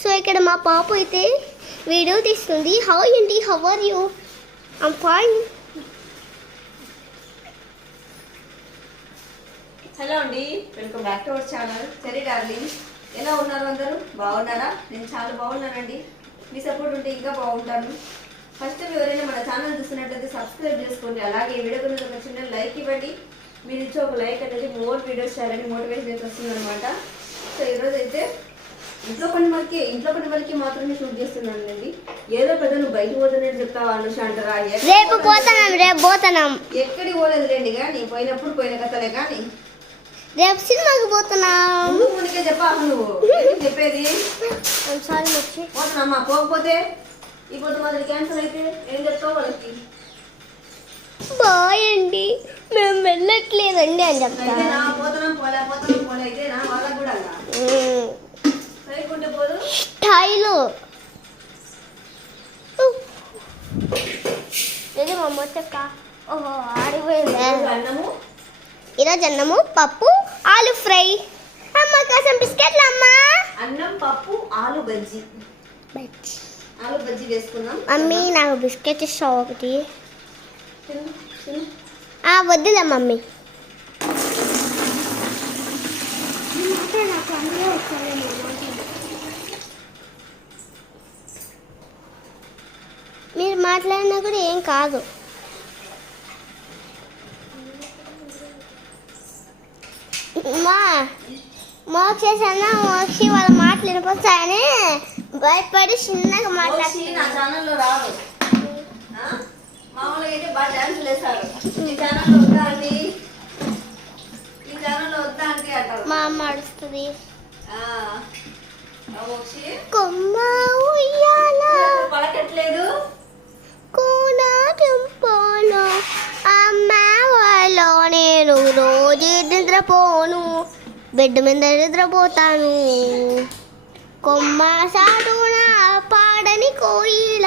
So ఇక్కడ మా పాప అయితే వీడియో తీస్తుంది. హౌ ఏంటి how are you I'm fine hello అండి welcome back to our channel సరే డార్లింగ్ ఎలా ఉన్నారు అందరూ? బాగున్నారా? నేను చాలా బాగున్నానండి. మీ సపోర్ట్ ఉంటే ఇంకా బాగుంటాను. ఫస్ట్ ఎవరైనా మన ఛానల్ చూస్తున్నట్లయితే సబ్స్క్రైబ్ చేసుకోండి. అలాగే ఈ వీడియో గురించి ఒక చిన్న లైక్ ఇవ్వండి. మీరు ఇచ్చే ఒక లైక్ అనేది మోర్ వీడియోస్ చేయాలని మోటివేషన్ వస్తుంది అనమాట సో ఈరోజు అయితే ఇంట్లో పని వరకే ఇంట్లో పని వరకే మాత్రమే షూట్ చేస్తున్నాను అండి ఏదో పెద్ద నువ్వు బయట పోతున్నట్టు చెప్తావా అనుష అంటారా రేపు పోతున్నాం రేపు పోతున్నాం ఎక్కడికి పోలేదులేండి కానీ పోయినప్పుడు పోయిన కథలే కానీ. రేపు సినిమాకి పోతున్నాం. నువ్వు ముందుకే చెప్పా నువ్వు. చెప్పేది? సారీ వచ్చి పోతున్నామ్మా పోకపోతే ఈ పొద్దు మాదిరి క్యాన్సిల్ అయితే ఏం చెప్తావు వాళ్ళకి? బాయ్ అండి. మేము వెళ్ళట్లేదండి అని చెప్తా అయితేనా పోతున్నాం పోలే పోతున్నాం పోలే. అయితేనా వాళ్ళకి కూడా అలా సరికుంటే పోదు ఇది మా ఓహో ఆడిపోయిందా ఈరోజు అన్నము? ఈరోజు అన్నము పప్పు ఆలు ఫ్రై. అమ్మ కాసం బిస్కెట్లు అమ్మా. అన్నం పప్పు ఆలు బజ్జీ. ఆలు బజ్జీ వేసుకున్నాం మమ్మీ నాకు బిస్కెట్ ఇస్తావు ఒకటి. వద్దులే మమ్మీ. మీరు మాట్లాడినా కూడా ఏం కాదు. మా మోక్షేసన్న మోక్షి వాళ్ళ మాటలు వినిపిస్తాయని భయపడి చిన్నగా మోక్షి నా మాట్లాడుతున్నా ఛానల్లో రాదు. ఆ? మామూలుగా అయితే బాగా డాన్స్ వేస్తారు. ఈ ఛానల్లో వద్దా అండి ఈ ఛానల్లో వద్దా అంటే అంటారు. మా అమ్మ అడుస్తుంది. కొమ్మ ఉయ్యాల. పలకట్లేదు. నిద్రపోను. బెడ్ మీద నిద్రపోతాను. కొమ్మ సాటున పాడని కోయిల.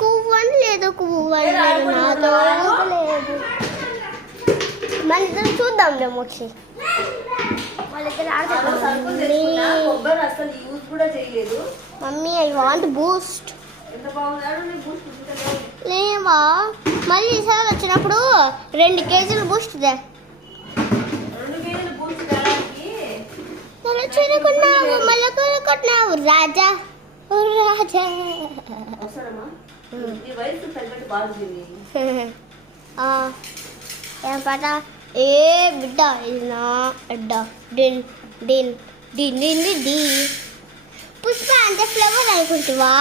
కువ్వని లేదు కువ్వని లేదు నాతో లేదు. ఇద్దరం చూద్దాం కూడా చేయలేదు. మమ్మీ ఐ వాంట్ బూస్ట్ లేవా? మళ్ళీ ఈసారి వచ్చినప్పుడు రెండు కేజీలు బూస్ట్ దే రెండు కేజీలు బూస్ట్ తేడానికి మళ్ళీ చూడకున్నావు మళ్ళీ కొనుక్కున్నావు రాజా ఓ రాజా. ఏం పాట? ఏ బిడ్డ ఇది నా అడ్డ డిన్ డిన్ డిన్ డిన్ డి పుష్ప అంటే ఫ్లవర్ అనుకుంటువా?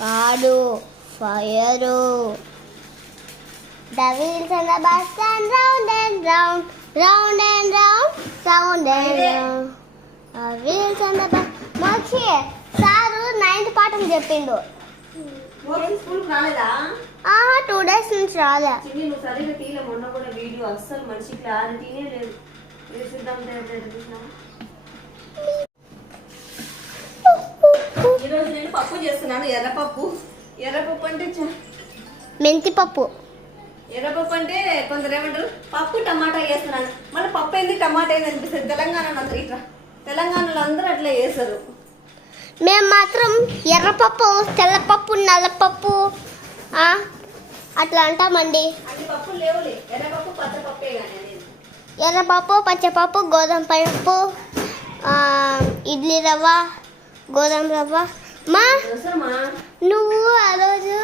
కాదు fire The wheels on the bus stand round and round, round and round, round and round. Mokshi sir ninth పాఠం చెప్పిండు. ఆహా టూ డేస్ నుంచి రాలే. నువ్వు సరిగ్గా తీయలే మొన్న కూడా వీడియో. అస్సలు మంచి క్లారిటీనే లేదు. ఈరోజు నేను పప్పు చేస్తున్నాను ఎర్రపప్పు. ఎర్రపప్పు అంటే మెంతి పప్పు ఎర్రపప్పు అంటే కొందరు ఏమంటారు? పప్పు టమాటా వేస్తున్నాను మళ్ళీ పప్పు ఎందుకు టమాటా ఏంది? అనిపిస్తుంది. తెలంగాణలో అందరూ ఇట్లా తెలంగాణలో అందరూ అట్లా వేస్తారు మేము మాత్రం ఎర్రపప్పు తెల్లపప్పు నల్లపప్పు అట్లా అంటామండి. ఎర్రపప్పు పచ్చపప్పే గోధుమ పప్పు ఇడ్లీ రవ్వ గోధుమ రవ్వ. మా నువ్వు ఆ రోజు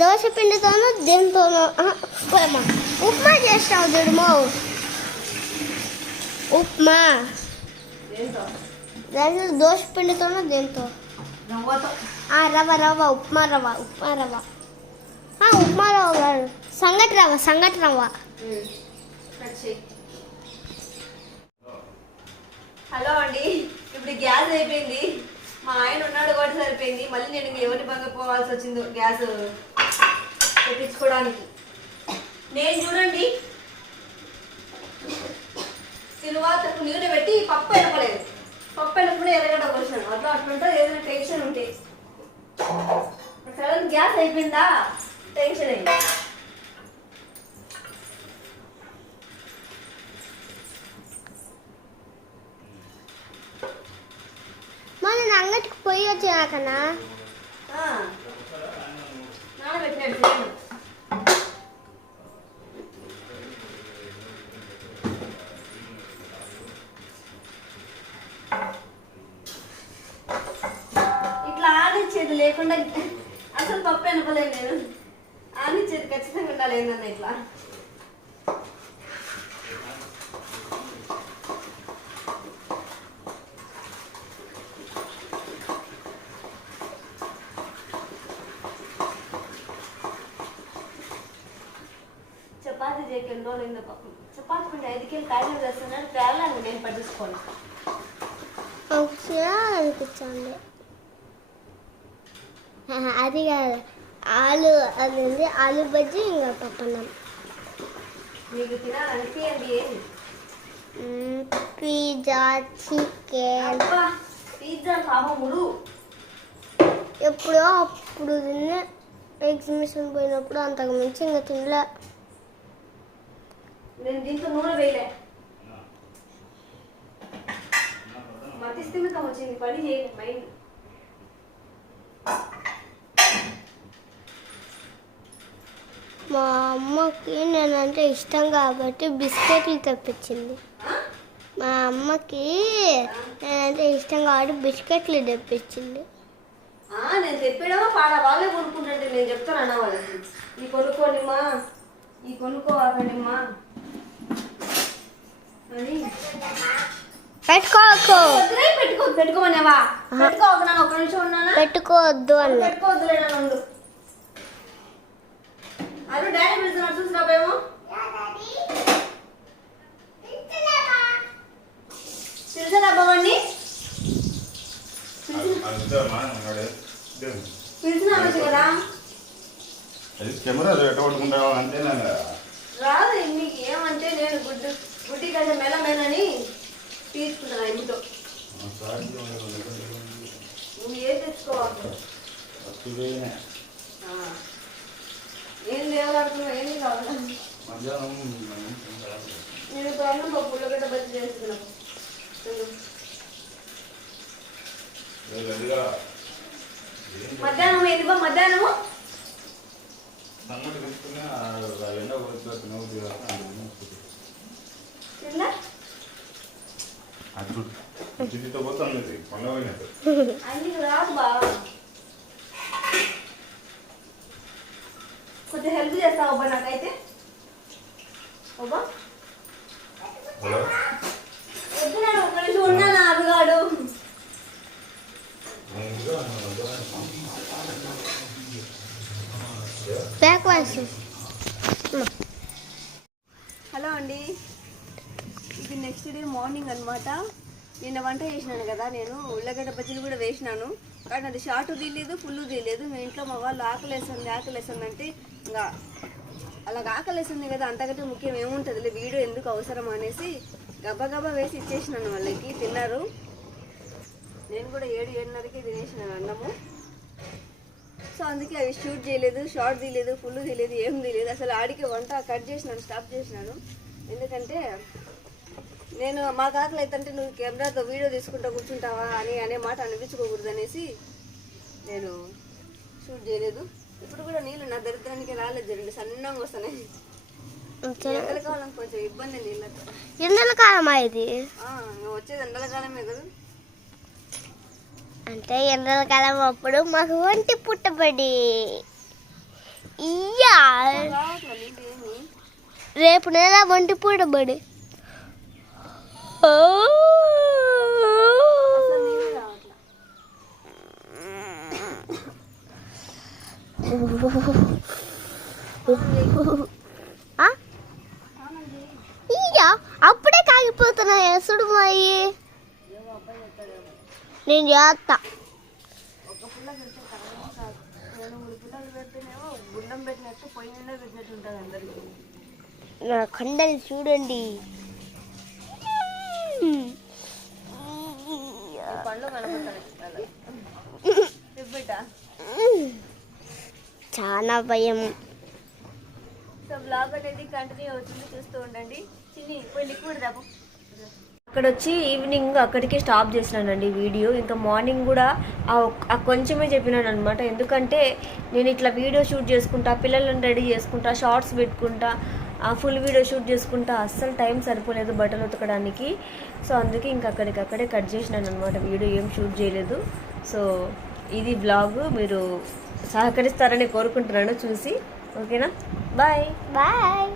దోశ పిండితోనూ దీంతోనూ ఉప్మా చేసినావు చూడుమో ఉప్మా. దోశ పిండితోనూ దీంతో? రవ్వ రవ్వ ఉప్మా రవ్వ ఉప్మా రవ్వ. ఆ, ఉప్మా రవ్వ కాదు. సంగటి రవ్వ సంగటి చేయి. హలో అండి ఇప్పుడు గ్యాస్ అయిపోయింది. మా ఆయన ఉన్నాడు కాబట్టి సరిపోయింది. మళ్ళీ నేను ఎవరి పోవాల్సి వచ్చిందో గ్యాస్ తెప్పించుకోవడానికి. నేను చూడండి. తిరువాతకు నూనె పెట్టి పప్పు ఎనపలేదు పప్పు ఎనప్పుడు ఎరగడ వచ్చాను అట్లా అట్లుంటే ఏదైనా టెన్షన్ ఉంటే. సడన్ గ్యాస్ అయిపోయిందా? టెన్షన్ అయింది. మన నానబెట్టుకు పోయి లేకుండా అసలు పప్పు అనపలేదు నేను ఆనిచ్చేది ఖచ్చితంగా ఉండాలి ఏందన్న ఇట్లా. చపాతీ చేయకి ఎన్ని రోజులు అయిందో పాపం చపాతీ పిండి ఐదు కాయలు వేస్తున్నాడు. పేర్లాంగి నేను పట్టించుకోను. అనిపించండి. అది కాదు ఆలు అది ఉంది ఆలు బజ్జీ ఇంకా పప్పన్నం మీకు తినాలనిపించండి ఏది మ్మ్, పిజ్జా చికెన్ అబ్బా పిజ్జా పాపముడు ఎప్పుడో అప్పుడు తిన్న ఎగ్జిబిషన్ పోయినప్పుడు అంతకు మించి ఇంకా తినలే నేను దీంతో నూనె వేయలే మతిస్థిమితం వచ్చింది పని చేయలేదు మైండ్ మా అమ్మకి నేనంటే ఇష్టం కాబట్టి బిస్కెట్లు తెప్పించింది. మా అమ్మకి నేనంటే ఇష్టం కాబట్టి బిస్కెట్లు తెప్పించింది. నేను చెప్పాడమా పాడ వాళ్ళే కొనుక్కుంటుంటే నేను చెప్తాను అన్న వాళ్ళకి. ఈ కొనుక్కోనిమ్మా ఈ కొనుక్కోవాకనిమ్మా అని పెట్టుకోకు వద్దులే పెట్టుకో పెట్టుకోమనేవా? పెట్టుకోవద్దు ఒక నిమిషం ఉన్నానా? పెట్టుకోవద్దు అన్న. పెట్టుకోవద్దులే అరు డాడీ పిలుస్తున్నారు చూసిరాబేమో పిలిచారా బాబండి పిలిచిన కదా? అది కెమెరా ఎట్ట పట్టుకుంటావా అంతేనా రాదు మీకు ఏమంటే నేను గుడ్డు గుడ్డి కంటే మెల్లమేనని తీసుకున్నాను ఇంట్లో నువ్వు ఏం తెచ్చుకోవాలి ఆ. ఏం లేవాలనుకున్నావు ఏం కావాలి నేను ఇప్పుడు అన్నం పప్పు ఉల్లగడ్డ బజ్జి చేస్తున్నాను మధ్యాహ్నం ఏంది బా మధ్యాహ్నము? సన్నటి తీసుకుని ఎండ పోతుంది పండుగ పోయినట్టు అన్ని రాదు బా. కొంచెం హెల్ప్ చేస్తావు అబ్బా నాకైతే? అబ్బా హలో? బ్యాక్ వాయిస్ హలో అండి. ఇది నెక్స్ట్ డే మార్నింగ్ అన్నమాట. నిన్న వంట చేసినాను కదా నేను ఉల్లగడ్డ బజ్జీలు కూడా వేసినాను. కానీ అది షార్ట్ తీయలేదు ఫుల్ తీయలేదు. మీ ఇంట్లో మా వాళ్ళు ఆకలేస్తుంది ఆకలేస్తుంది అంటే ఇంకా అలాగ ఆకలేస్తుంది కదా అంతకంటే ముఖ్యం ఏముంటుంది వీడియో ఎందుకు అవసరం అనేసి గబగబా వేసి ఇచ్చేసినాను వాళ్ళకి తిన్నారు. నేను కూడా ఏడు ఏడున్నరకి తినేసినాను అన్నము. సో అందుకే అవి షూట్ చేయలేదు షార్ట్ తీయలేదు ఫుల్ తీయలేదు ఏం తీయలేదు. అసలు ఆడికి వంట కట్ చేసినాను స్టాప్ చేసినాను. ఎందుకంటే నేను మా కాకలు అయితే నువ్వు కెమెరాతో వీడియో తీసుకుంటా కూర్చుంటావా అని అనే మాట అనిపించుకోకూడదు అనేసి నేను షూట్ చేయలేదు. ఇప్పుడు కూడా నీళ్ళు నా దరిద్రానికి రాలేదు జరిగింది సన్నంగా వస్తున్నాయి. ఎండల కాలమా ఇది? అంటే ఎండల కాలం అప్పుడు మాకు ఒంటి పుట్టబడి. ఇయ్యా. రేపు నెల ఒంటి పుట్టబడి నీళ్ళు రావట్లే ఆ? ఇయ్యా అప్పుడే కాగిపోతున్నాయి సుడు మాయి నేను చేస్తా ఒక పుల్ల పెడితే కరెక్ట్ కాదు రెండు మూడు పుల్లలు పెడితేనేమో అయ్యో అప్పుడే కాగిపోతున్నా ఎసుడు మరి నేను చేస్తా. నా కండని చూడండి. చాలా భయం. సో బ్లాగ్ అనేది కంటిన్యూ అవుతుంది. చూస్తూ ఉండండి. అక్కడ వచ్చి ఈవినింగ్ అక్కడికే స్టాప్ చేసినానండి వీడియో. ఇంకా మార్నింగ్ కూడా ఆ కొంచెమే చెప్పినాను అనమాట ఎందుకంటే నేను ఇట్లా వీడియో షూట్ చేసుకుంటా పిల్లలను రెడీ చేసుకుంటా షార్ట్స్ పెట్టుకుంటా ఆ ఫుల్ వీడియో షూట్ చేసుకుంటా అస్సలు టైం సరిపోలేదు బట్టలు ఉతకడానికి. సో అందుకే ఇంక అక్కడికక్కడే కట్ చేసినాను అనమాట వీడియో ఏం షూట్ చేయలేదు. సో ఇది బ్లాగ్ మీరు సహకరిస్తారని కోరుకుంటున్నాను చూసి. ఓకేనా? Bye bye